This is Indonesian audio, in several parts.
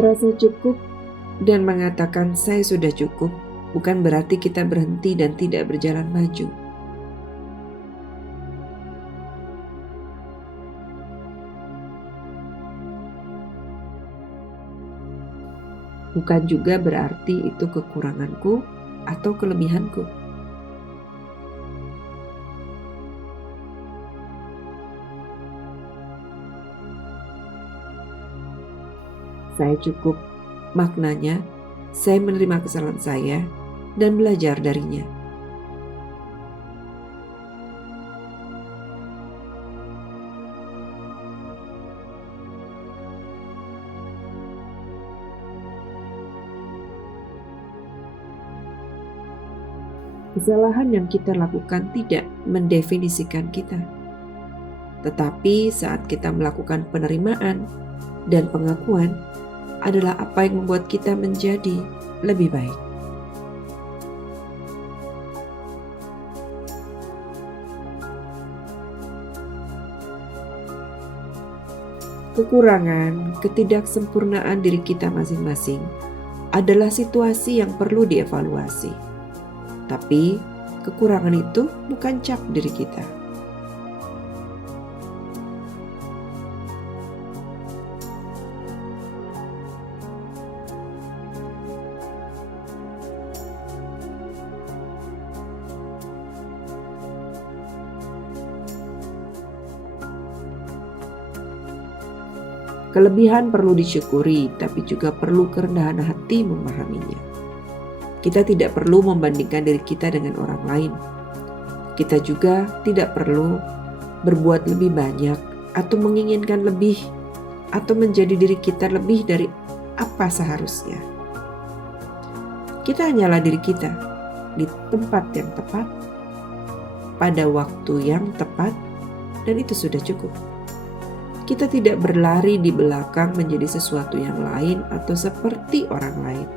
Merasa cukup dan mengatakan saya sudah cukup bukan berarti kita berhenti dan tidak berjalan maju. Bukan juga berarti itu kekuranganku atau kelebihanku. Saya cukup, maknanya saya menerima kesalahan saya dan belajar darinya. Kesalahan yang kita lakukan tidak mendefinisikan kita. Tetapi saat kita melakukan penerimaan dan pengakuan adalah apa yang membuat kita menjadi lebih baik. Kekurangan, ketidaksempurnaan diri kita masing-masing adalah situasi yang perlu dievaluasi. Tapi kekurangan itu bukan cap diri kita. Kelebihan perlu disyukuri, tapi juga perlu kerendahan hati memahaminya. Kita tidak perlu membandingkan diri kita dengan orang lain. Kita juga tidak perlu berbuat lebih banyak atau menginginkan lebih atau menjadi diri kita lebih dari apa seharusnya. Kita hanyalah diri kita di tempat yang tepat, pada waktu yang tepat, dan itu sudah cukup. Kita tidak berlari di belakang menjadi sesuatu yang lain atau seperti orang lain.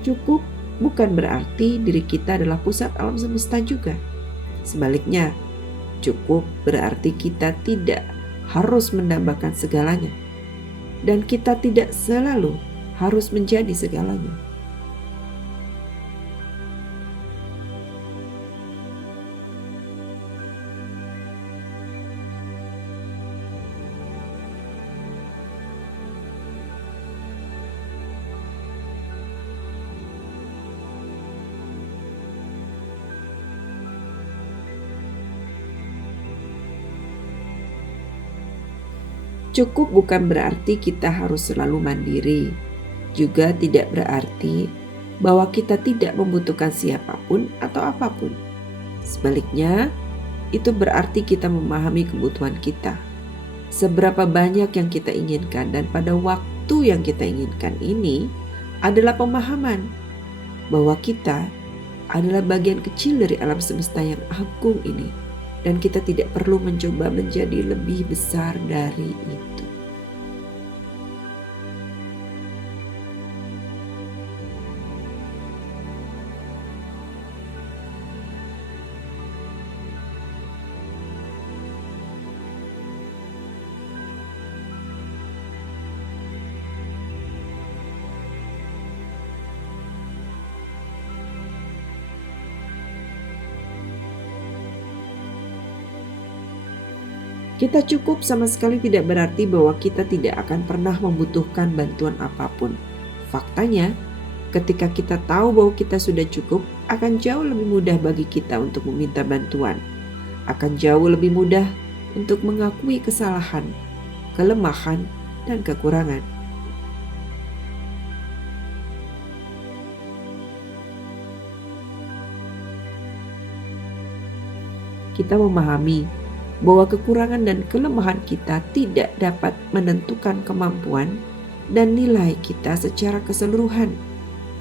Cukup bukan berarti diri kita adalah pusat alam semesta juga. Sebaliknya, cukup berarti kita tidak harus mendambakan segalanya. Dan kita tidak selalu harus menjadi segalanya. Cukup bukan berarti kita harus selalu mandiri, juga tidak berarti bahwa kita tidak membutuhkan siapapun atau apapun. Sebaliknya, itu berarti kita memahami kebutuhan kita, seberapa banyak yang kita inginkan, dan pada waktu yang kita inginkan ini adalah pemahaman bahwa kita adalah bagian kecil dari alam semesta yang agung ini. Dan kita tidak perlu mencoba menjadi lebih besar dari itu. Kita cukup sama sekali tidak berarti bahwa kita tidak akan pernah membutuhkan bantuan apapun. Faktanya, ketika kita tahu bahwa kita sudah cukup, akan jauh lebih mudah bagi kita untuk meminta bantuan. Akan jauh lebih mudah untuk mengakui kesalahan, kelemahan, dan kekurangan. Kita memahami bahwa kekurangan dan kelemahan kita tidak dapat menentukan kemampuan dan nilai kita secara keseluruhan,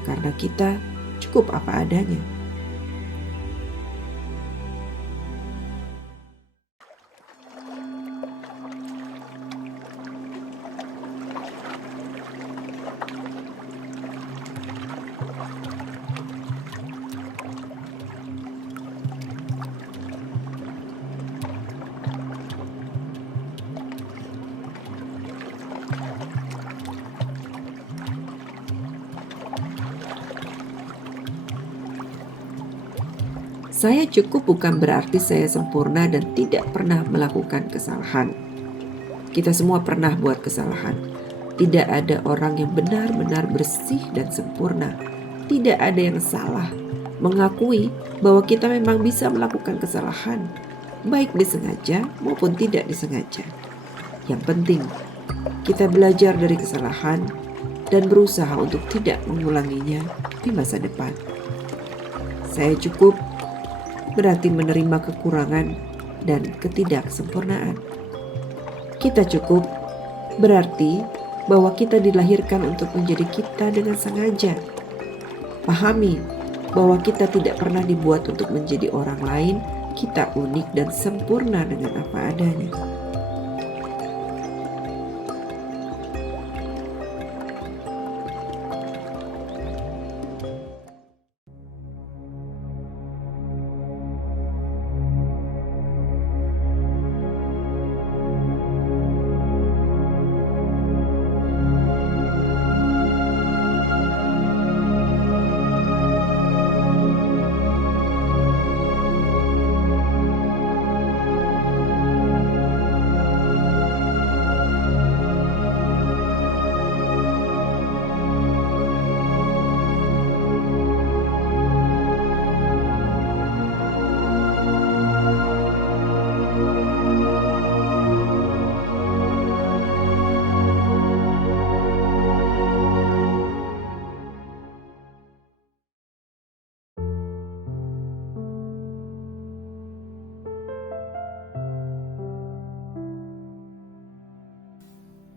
karena kita cukup apa adanya. Saya cukup bukan berarti saya sempurna dan tidak pernah melakukan kesalahan. Kita semua pernah buat kesalahan. Tidak ada orang yang benar-benar bersih dan sempurna. Tidak ada yang salah mengakui bahwa kita memang bisa melakukan kesalahan, baik disengaja maupun tidak disengaja. Yang penting, kita belajar dari kesalahan dan berusaha untuk tidak mengulanginya di masa depan. Saya cukup berarti menerima kekurangan dan ketidaksempurnaan. Kita cukup berarti bahwa kita dilahirkan untuk menjadi kita dengan sengaja. Pahami bahwa kita tidak pernah dibuat untuk menjadi orang lain, kita unik dan sempurna dengan apa adanya.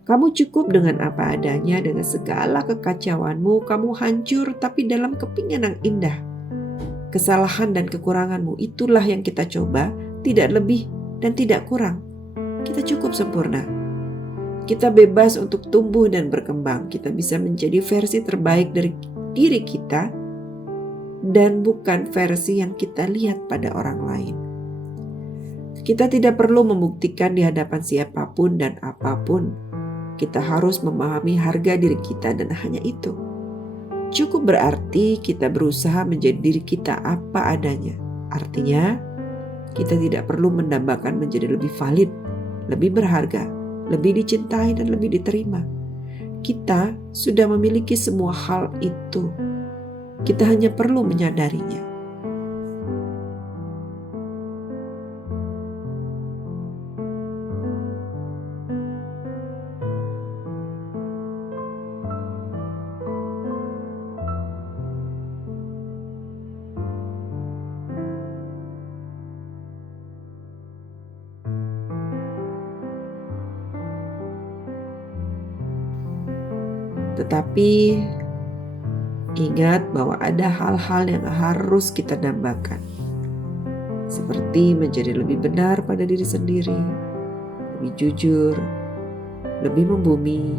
Kamu cukup dengan apa adanya, dengan segala kekacauanmu. Kamu hancur tapi dalam kepingan yang indah. Kesalahan dan kekuranganmu itulah yang kita coba, tidak lebih dan tidak kurang. Kita cukup sempurna. Kita bebas untuk tumbuh dan berkembang. Kita bisa menjadi versi terbaik dari diri kita dan bukan versi yang kita lihat pada orang lain. Kita tidak perlu membuktikan di hadapan siapapun dan apapun. Kita harus memahami harga diri kita dan hanya itu. Cukup berarti kita berusaha menjadi diri kita apa adanya. Artinya, kita tidak perlu mendambakan menjadi lebih valid, lebih berharga, lebih dicintai dan lebih diterima. Kita sudah memiliki semua hal itu. Kita hanya perlu menyadarinya. Tetapi ingat bahwa ada hal-hal yang harus kita dambakan. Seperti menjadi lebih benar pada diri sendiri, lebih jujur, lebih membumi,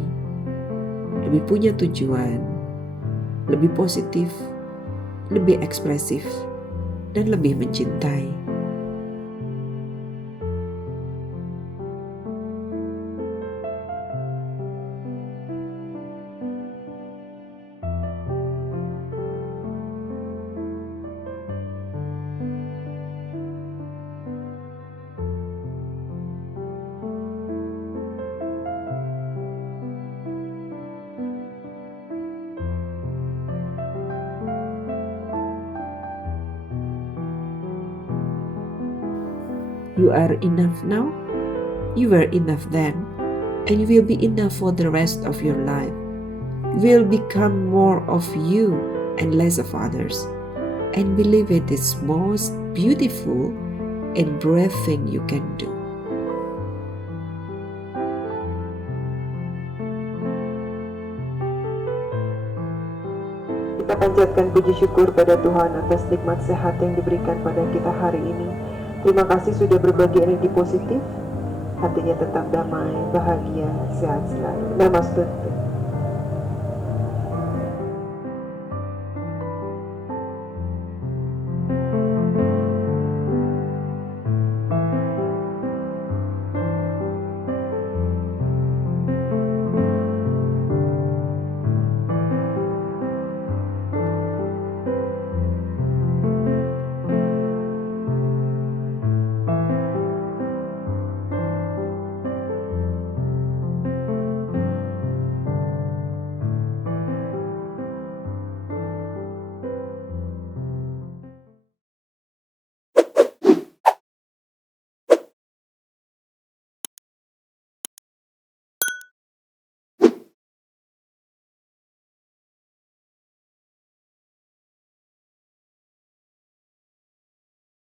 lebih punya tujuan, lebih positif, lebih ekspresif, dan lebih mencintai. you are enough now, you were enough then, and you will be enough for the rest of your life. You will become more of you and less of others, and believe it is most beautiful and brave thing you can do. Kita panjatkan puji syukur pada Tuhan atas nikmat sehat yang diberikan pada kita hari ini. Terima kasih sudah berbagi energi positif, hatinya tetap damai, bahagia, sehat selalu. Namaste.